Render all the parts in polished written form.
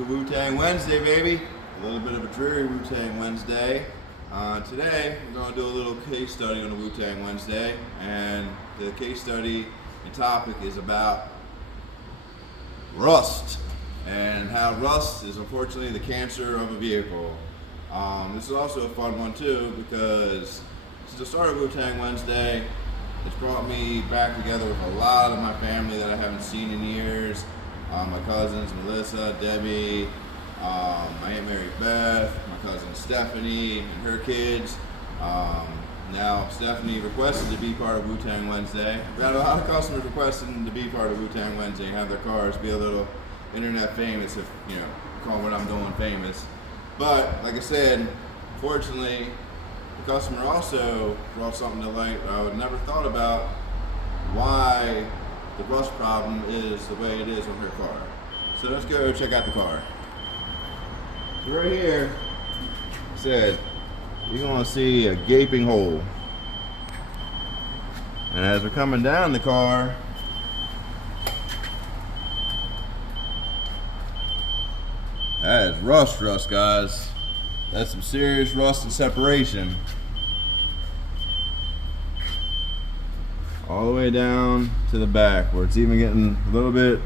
to Wu-Tang Wednesday, baby. A little bit of a dreary Wu-Tang Wednesday. Today, we're going to do a little case study on the Wu-Tang Wednesday, and the case study and topic is about rust, and how rust is unfortunately the cancer of a vehicle. This is also a fun one too, because since the start of Wu-Tang Wednesday, it's brought me back together with a lot of my family that I haven't seen in years. My cousins, Melissa, Debbie, my Aunt Mary Beth, my cousin Stephanie and her kids. Now Stephanie requested to be part of Wu-Tang Wednesday. I've got a lot of customers requesting to be part of Wu-Tang Wednesday and have their cars be a little internet famous, if you know, call what I'm doing famous. But like I said, fortunately, the customer also brought something to light I would never thought about, why the rust problem is the way it is on her car. So let's go check out the car. So right here, said, you're gonna see a gaping hole. And as we're coming down the car, that is rust, guys. That's some serious rust and separation. All the way down to the back, where it's even getting a little bit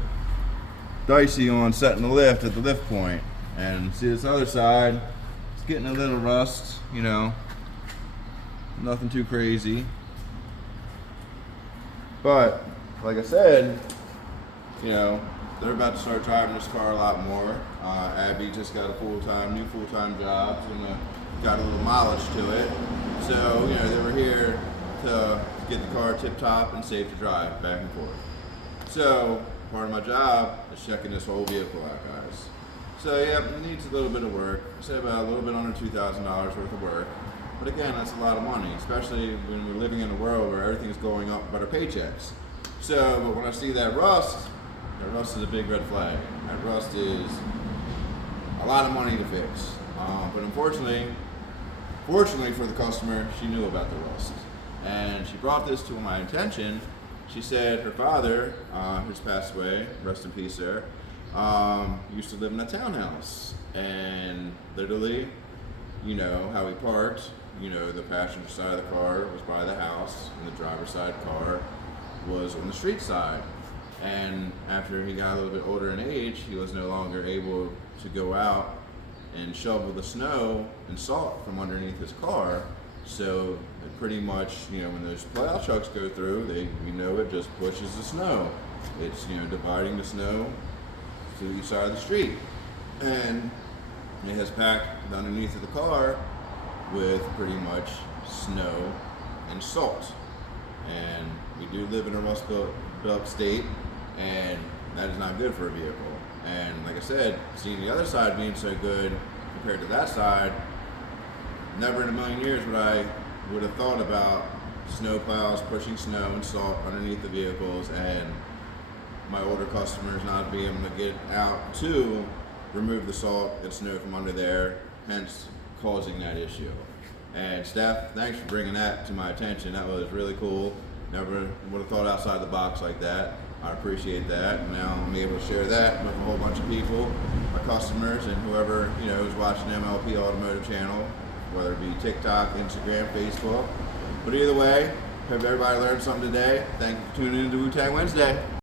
dicey on setting the lift at the lift point. And see this other side, it's getting a little rust, you know, nothing too crazy. But like I said, you know, they're about to start driving this car a lot more. Abby just got a new full-time job, so got a little mileage to it. So, you know, they were here to get the car tip-top and safe to drive back and forth. So, part of my job is checking this whole vehicle out, guys. So, yeah, it needs a little bit of work. I say about a little bit under $2,000 worth of work. But again, that's a lot of money, especially when we're living in a world where everything's going up but our paychecks. So, but when I see that rust is a big red flag. That rust is a lot of money to fix. But unfortunately, fortunately for the customer, she knew about the rust. And she brought this to my attention. She said her father, who's passed away, rest in peace there, used to live in a townhouse. And literally, you know, how he parked, you know, the passenger side of the car was by the house, and the driver's side car was on the street side. And after he got a little bit older in age, he was no longer able to go out and shovel the snow and salt from underneath his car. So it pretty much, you know, when those plow trucks go through, it just pushes the snow. It's, you know, dividing the snow to each side of the street. And it has packed underneath of the car with pretty much snow and salt. And we do live in a rust built state, and that is not good for a vehicle. And like I said, seeing the other side being so good compared to that side, never in a million years would have thought about snow plows pushing snow and salt underneath the vehicles, and my older customers not being able to get out to remove the salt and snow from under there, hence causing that issue. And Steph, thanks for bringing that to my attention. That was really cool. Never would have thought outside the box like that. I appreciate that. And now I'm able to share that with a whole bunch of people, my customers, and whoever, you know, is watching MLP Automotive channel, whether it be TikTok, Instagram, Facebook. But either way, hope everybody learned something today. Thank you for tuning in to Wu-Tang Wednesday.